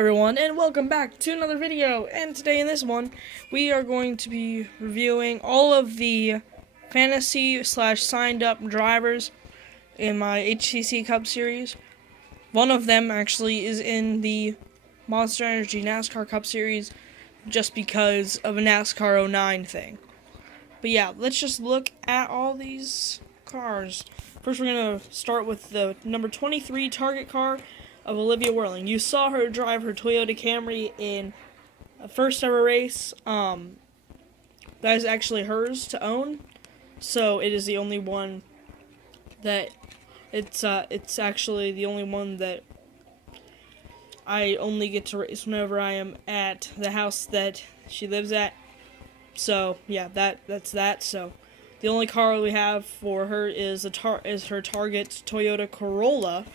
everyone, and welcome back to another video. And today in this one, we are going to be reviewing all of the fantasy / signed up drivers in my HCC Cup Series. One of them actually is in the Monster Energy NASCAR Cup Series just because of a NASCAR 09 thing. But yeah, let's just look at all these cars. First, we're going to start with the number 23 target car of Olivia Whirling. You saw her drive her Toyota Camry in a first ever race. That is actually hers to own, so it is the only one that it's actually the only one that I only get to race whenever I am at the house that she lives at. So yeah, that's that. So the only car we have for her is her Target Toyota Corolla.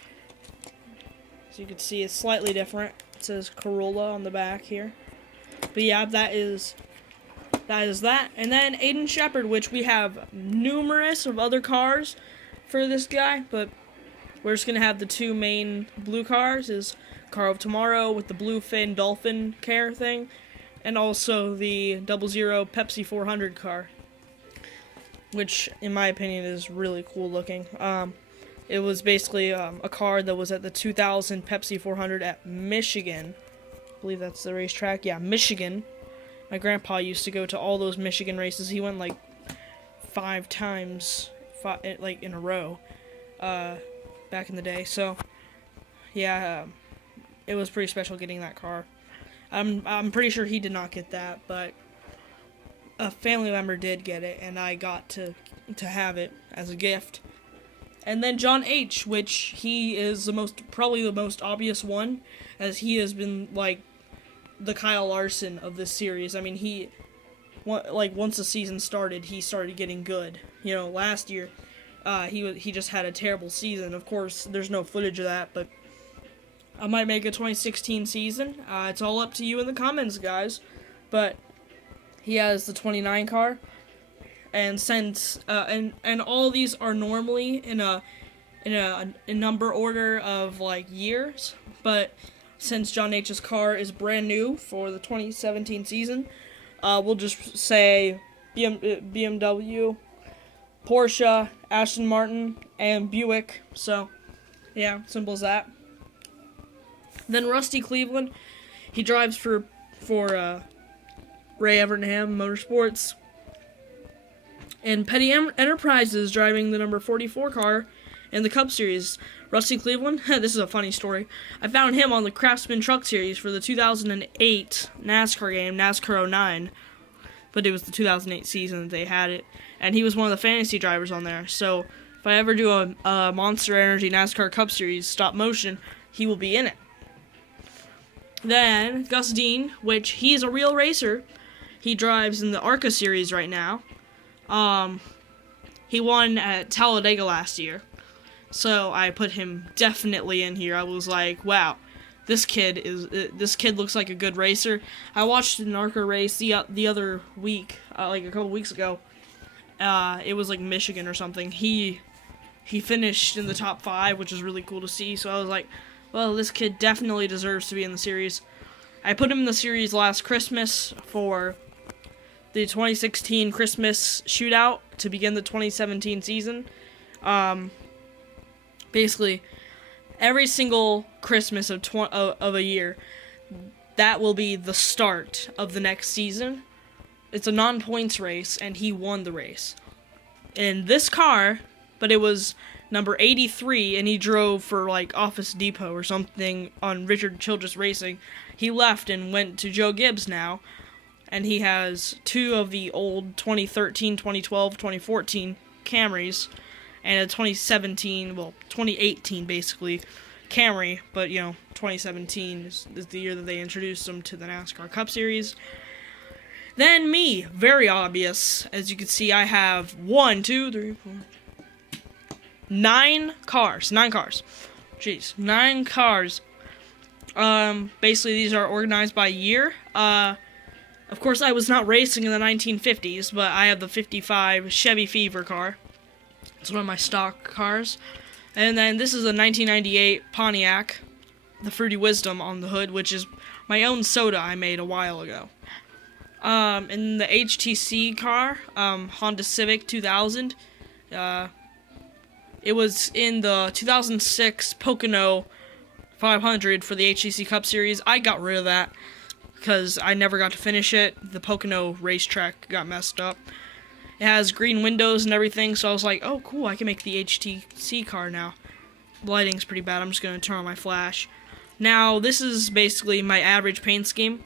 So you can see it's slightly different. It says Corolla on the back here. But yeah, that is that. And then Aiden Shepard, which we have numerous of other cars for this guy, but we're just going to have the two main blue cars. Is Car of Tomorrow with the blue fin dolphin care thing, and also the 00 Pepsi 400 car, which in my opinion is really cool looking. It was basically a car that was at the 2000 Pepsi 400 at Michigan. I believe that's the racetrack. Yeah, Michigan. My grandpa used to go to all those Michigan races. He went like 5 times, like in a row, back in the day. So, yeah, it was pretty special getting that car. I'm pretty sure he did not get that, but a family member did get it, and I got to have it as a gift. And then John H., which he is probably the most obvious one, as he has been like the Kyle Larson of this series. I mean, once the season started, he started getting good. You know, last year, he just had a terrible season. Of course, there's no footage of that, but I might make a 2016 season. It's all up to you in the comments, guys. But he has the 29 car. And since and all these are normally in a number order of like years, but since John H's car is brand new for the 2017 season, we'll just say BMW, Porsche, Aston Martin, and Buick. So yeah, simple as that. Then Rusty Cleveland, he drives for Ray Evernham Motorsports. And Petty Enterprises driving the number 44 car in the Cup Series. Rusty Cleveland, this is a funny story. I found him on the Craftsman Truck Series for the 2008 NASCAR game, NASCAR 09. But it was the 2008 season that they had it. And he was one of the fantasy drivers on there. So if I ever do a Monster Energy NASCAR Cup Series stop motion, he will be in it. Then Gus Dean, which he's a real racer. He drives in the ARCA Series right now. He won at Talladega last year, so I put him definitely in here. I was like, wow, this kid looks like a good racer. I watched an ARCA race the other week, like a couple weeks ago. It was like Michigan or something. He finished in the top 5, which is really cool to see. So I was like, well, this kid definitely deserves to be in the series. I put him in the series last Christmas for the 2016 Christmas shootout to begin the 2017 season. Basically, every single Christmas of a year, that will be the start of the next season. It's a non-points race, and he won the race. In this car, but it was number 83, and he drove for like Office Depot or something on Richard Childress Racing. He left and went to Joe Gibbs now. And he has 2 of the old 2013, 2012, 2014 Camrys, and a 2018 basically Camry, but 2017 is the year that they introduced them to the NASCAR Cup Series. Then me, very obvious, as you can see, I have 9 cars. Jeez, 9 cars. Basically these are organized by year. Of course, I was not racing in the 1950s, but I have the 55 Chevy Fever car. It's one of my stock cars. And then this is a 1998 Pontiac the Fruity Wisdom on the hood, which is my own soda I made a while ago. In the HTC car, Honda Civic 2000, it was in the 2006 Pocono 500 for the HTC Cup Series. I got rid of that because I never got to finish it. The Pocono racetrack got messed up. It has green windows and everything, so I was like, oh cool, I can make the HTC car now. The lighting's pretty bad, I'm just going to turn on my flash. Now, this is basically my average paint scheme.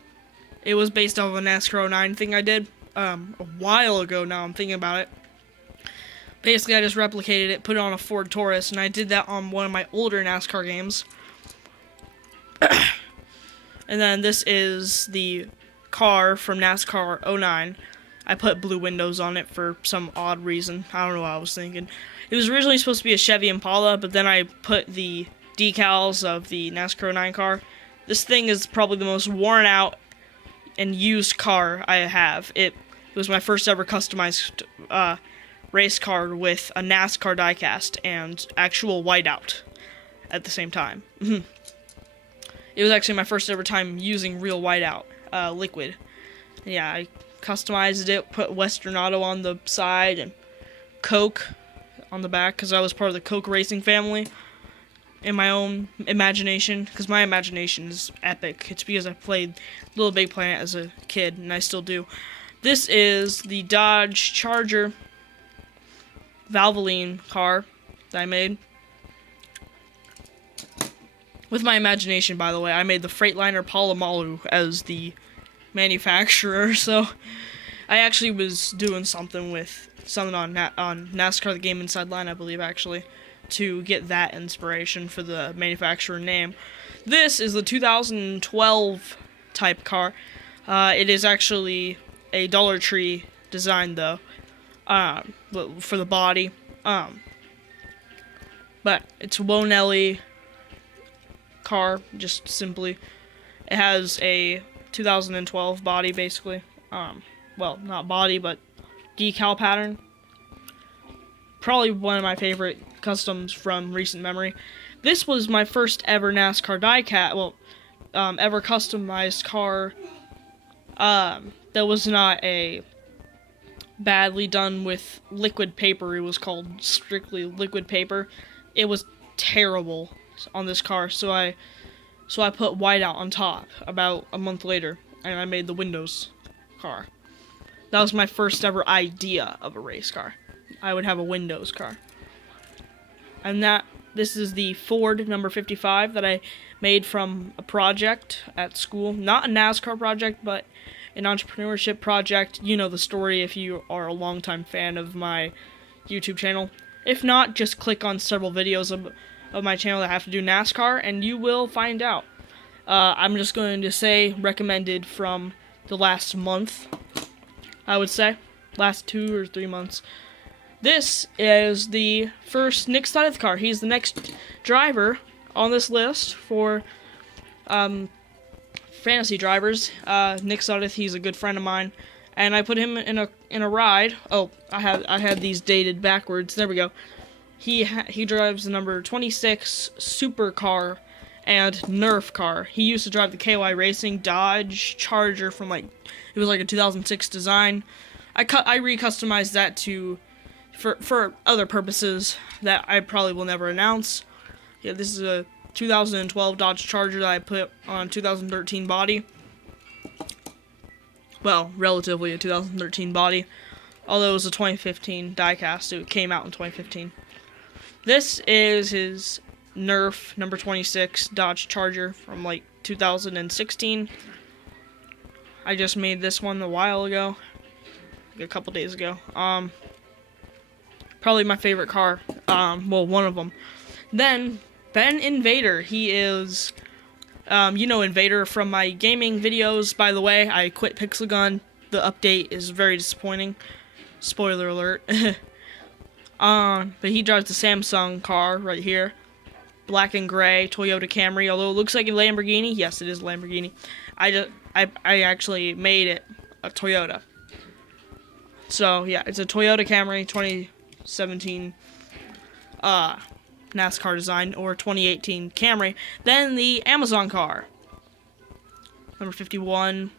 It was based off of a NASCAR 09 thing I did a while ago now, I'm thinking about it. Basically, I just replicated it, put it on a Ford Taurus, and I did that on one of my older NASCAR games. And then this is the car from NASCAR 09. I put blue windows on it for some odd reason. I don't know what I was thinking. It was originally supposed to be a Chevy Impala, but then I put the decals of the NASCAR 09 car. This thing is probably the most worn out and used car I have. It was my first ever customized race car with a NASCAR diecast and actual whiteout at the same time. It was actually my first ever time using real whiteout liquid. Yeah, I customized it, put Western Auto on the side and Coke on the back because I was part of the Coke racing family in my own imagination, because my imagination is epic. It's because I played Little Big Planet as a kid, and I still do. This is the Dodge Charger Valvoline car that I made. With my imagination, by the way, I made the Freightliner Palomalu as the manufacturer, so I actually was doing something on NASCAR The Game Inside Line, I believe, actually, to get that inspiration for the manufacturer name. This is the 2012 type car. It is actually a Dollar Tree design, though, for the body. But it's a Wonelli car, just simply. It has a 2012 body, basically. Well, not body, but decal pattern. Probably one of my favorite customs from recent memory. This was my first ever NASCAR diecast, ever customized car that was not a badly done with liquid paper. It was called strictly liquid paper. It was terrible on this car, so I put whiteout on top about a month later, and I made the Windows car. That was my first ever idea of a race car. I would have a Windows car. And this is the Ford number 55 that I made from a project at school. Not a NASCAR project, but an entrepreneurship project. You know the story if you are a longtime fan of my YouTube channel. If not, just click on several videos of my channel that have to do NASCAR, and you will find out. I'm just going to say recommended from the last month, I would say. Last 2 or 3 months. This is the first Nick Studdeth car. He's the next driver on this list for fantasy drivers. Nick Studdeth, he's a good friend of mine, and I put him in a ride. Oh, I had these dated backwards. There we go. He drives the number 26 supercar and Nerf car. He used to drive the KY Racing Dodge Charger from it was like a 2006 design. I recustomized that for other purposes that I probably will never announce. Yeah, this is a 2012 Dodge Charger that I put on a 2013 body. Well, relatively a 2013 body, although it was a 2015 diecast. It came out in 2015. This is his Nerf number 26 Dodge Charger from 2016. I just made this one a while ago, a couple days ago. Probably my favorite car. Well, one of them. Then Ben Invader. He is, Invader from my gaming videos. By the way, I quit Pixel Gun. The update is very disappointing. Spoiler alert. But he drives the Samsung car right here. Black and gray Toyota Camry. Although it looks like a Lamborghini. Yes, it is a Lamborghini. I actually made it a Toyota. So, yeah, it's a Toyota Camry 2017. NASCAR design, or 2018 Camry. Then the Amazon car. Number 51.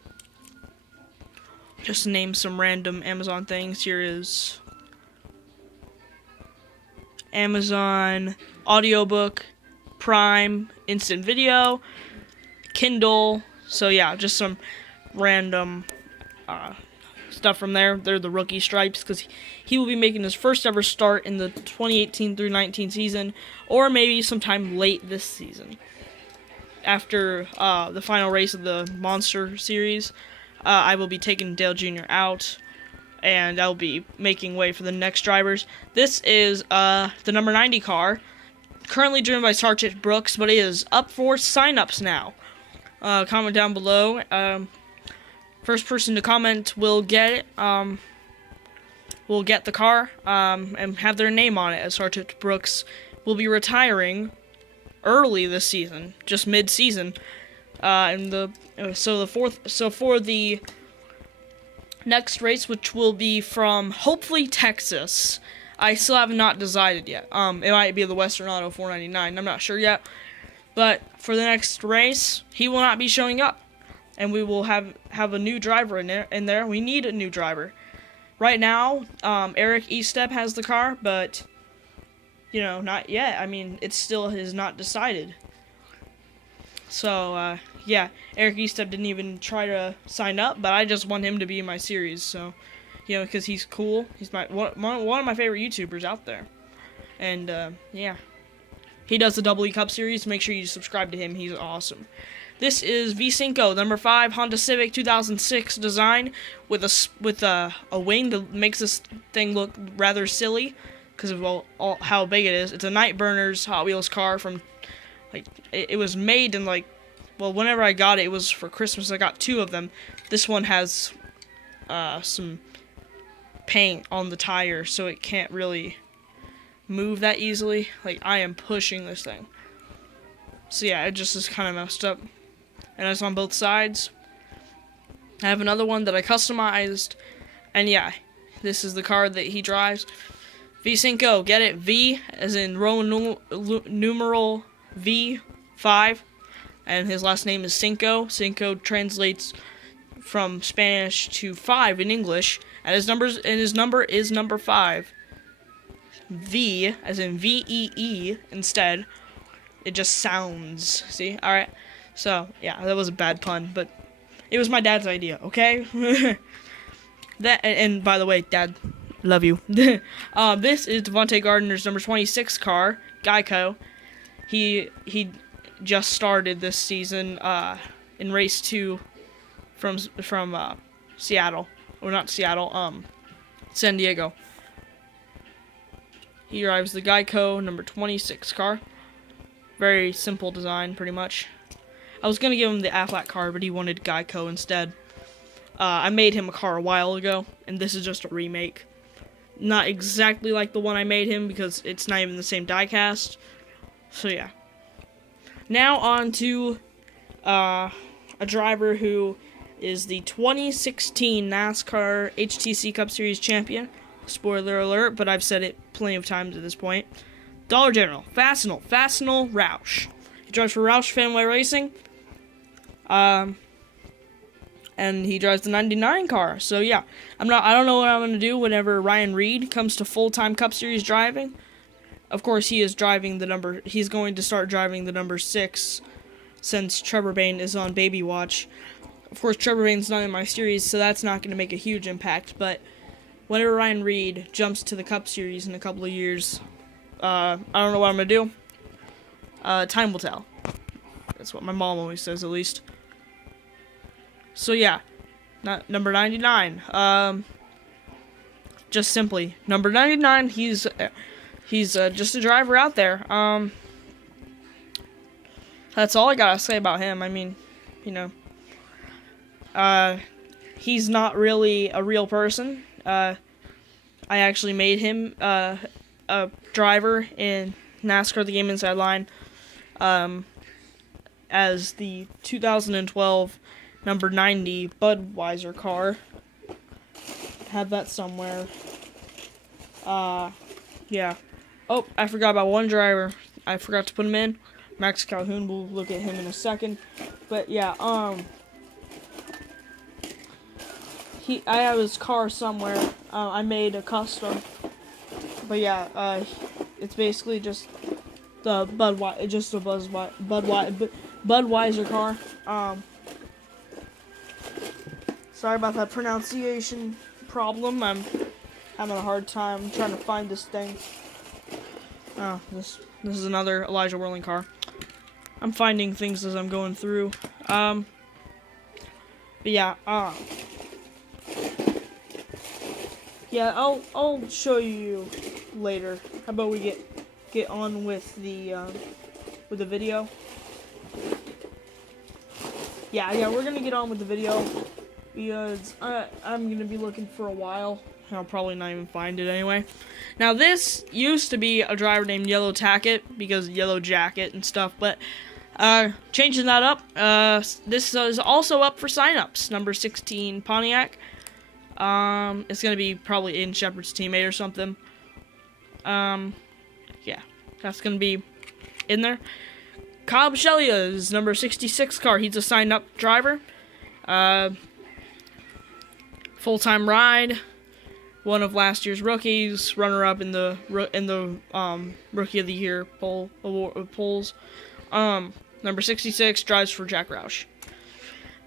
Just to name some random Amazon things. Here is Amazon audiobook, Prime, instant video, Kindle. So yeah, just some random stuff from there. They're the rookie stripes because he will be making his first ever start in the 2018 through 19 season, or maybe sometime late this season. After the final race of the Monster Series, I will be taking Dale Jr. out, and I'll be making way for the next drivers. This is the number 90 car, currently driven by Sergeant Brooks, but it is up for sign-ups now. Comment down below. First person to comment will get it. Will get the car and have their name on it, as Sergeant Brooks will be retiring early this season, just mid-season. So for the next race, which will be from hopefully Texas, I still have not decided yet. It might be the Western Auto 499. I'm not sure yet. But for the next race, he will not be showing up, and we will have a new driver in there. We need a new driver. Right now, Eric Estep has the car, but not yet. I mean, it still is not decided. So yeah, Eric Estep didn't even try to sign up, but I just want him to be in my series. So because he's cool. He's one of my favorite YouTubers out there, and yeah. He does the Double E Cup Series. Make sure you subscribe to him. He's awesome. This is V5, number 5 Honda Civic 2006 design with a wing that makes this thing look rather silly because of how big it is. It's a Nightburners Hot Wheels car from it was made in whenever I got it, it was for Christmas. I got 2 of them. This one has some paint on the tire, so it can't really move that easily. I am pushing this thing, so yeah, it just is kind of messed up, and it's on both sides. I have another one that I customized, and yeah, this is the car that he drives. V5, get it? V as in Roman numeral V5, and his last name is Cinco. Cinco translates from Spanish to 5 in English, and his number is number 5. V, as in V-E-E, instead. It just sounds. See? Alright. So, yeah, that was a bad pun, but it was my dad's idea, okay? And by the way, Dad, love you. This is Devontae Gardner's number 26 car, Geico. He just started this season in race 2 from Seattle. Or not Seattle, San Diego. He drives the Geico number 26 car. Very simple design, pretty much. I was going to give him the Aflac car, but he wanted Geico instead. I made him a car a while ago, and this is just a remake. Not exactly like the one I made him, because it's not even the same diecast. So yeah. Now on to a driver who is the 2016 NASCAR HTC Cup Series champion. Spoiler alert, but I've said it plenty of times at this point. Dollar General, Fastenal Roush. He drives for Roush Fenway Racing. And he drives the 99 car. So yeah, I don't know what I'm going to do whenever Ryan Reed comes to full-time Cup Series driving. Of course, he's going to start driving the number 6 since Trevor Bayne is on baby watch. Of course, Trevor Bayne's not in my series, so that's not going to make a huge impact, but whenever Ryan Reed jumps to the Cup Series in a couple of years, I don't know what I'm going to do. Time will tell. That's what my mom always says, at least. So yeah, number 99. Just simply, number 99, he's just a driver out there. That's all I gotta say about him. I mean, he's not really a real person. I actually made him a driver in NASCAR The Game Inside Line as the 2012 number 90 Budweiser car. Have that somewhere. Yeah. Oh, I forgot about one driver. I forgot to put him in. Max Calhoun. We'll look at him in a second. But yeah, I have his car somewhere. I made a custom. But yeah, it's basically just the Budweiser car. Sorry about that pronunciation problem. I'm having a hard time trying to find this thing. Oh, this is another Elijah Whirling car. I'm finding things as I'm going through. But yeah, yeah, I'll show you later. How about we get on with the video? Yeah, we're gonna get on with the video because I'm gonna be looking for a while. I'll probably not even find it anyway. Now this used to be a driver named Yellow Tacket because Yellow Jacket and stuff, but changing that up. This is also up for signups. Number 16 Pontiac. It's gonna be probably in Shepard's teammate or something. Yeah, that's gonna be in there. Kyle Bichellia's number 66 car. He's a signed up driver. Full-time ride. One of last year's rookies. Runner-up in the Rookie of the Year polls. Number 66 drives for Jack Roush.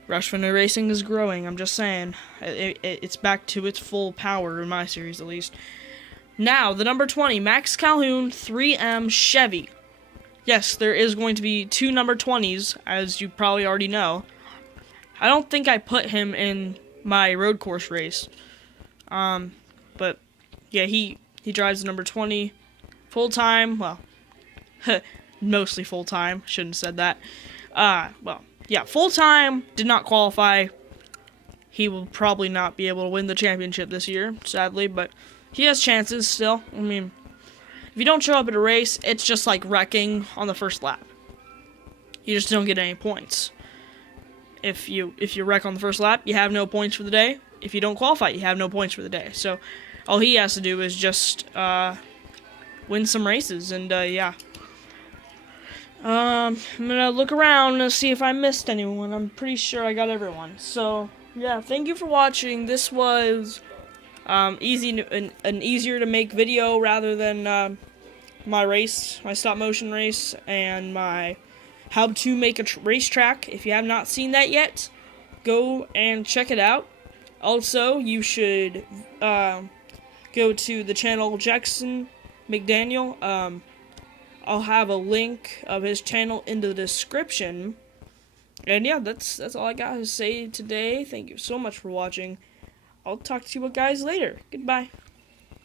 Roush Fender Racing is growing. I'm just saying, it's back to its full power in my series at least. Now the number 20 Max Calhoun 3M Chevy. Yes, there is going to be 2 number 20s, as you probably already know. I don't think I put him in my road course race. But yeah, he drives the number 20 full time. Well, mostly full time. Shouldn't have said that. Well, yeah, full time. Did not qualify. He will probably not be able to win the championship this year, sadly, but he has chances still. I mean, if you don't show up at a race, it's just like wrecking on the first lap. You just don't get any points. If you wreck on the first lap, you have no points for the day. If you don't qualify, you have no points for the day. So all he has to do is just win some races, and yeah. I'm gonna look around and see if I missed anyone. I'm pretty sure I got everyone. So yeah, thank you for watching. This was an easier to make video rather than my stop motion race, and my how to make a racetrack. If you have not seen that yet, go and check it out. Also, you should go to the channel Jackson McDaniel. I'll have a link of his channel in the description. And yeah, that's all I got to say today. Thank you so much for watching. I'll talk to you guys later. Goodbye.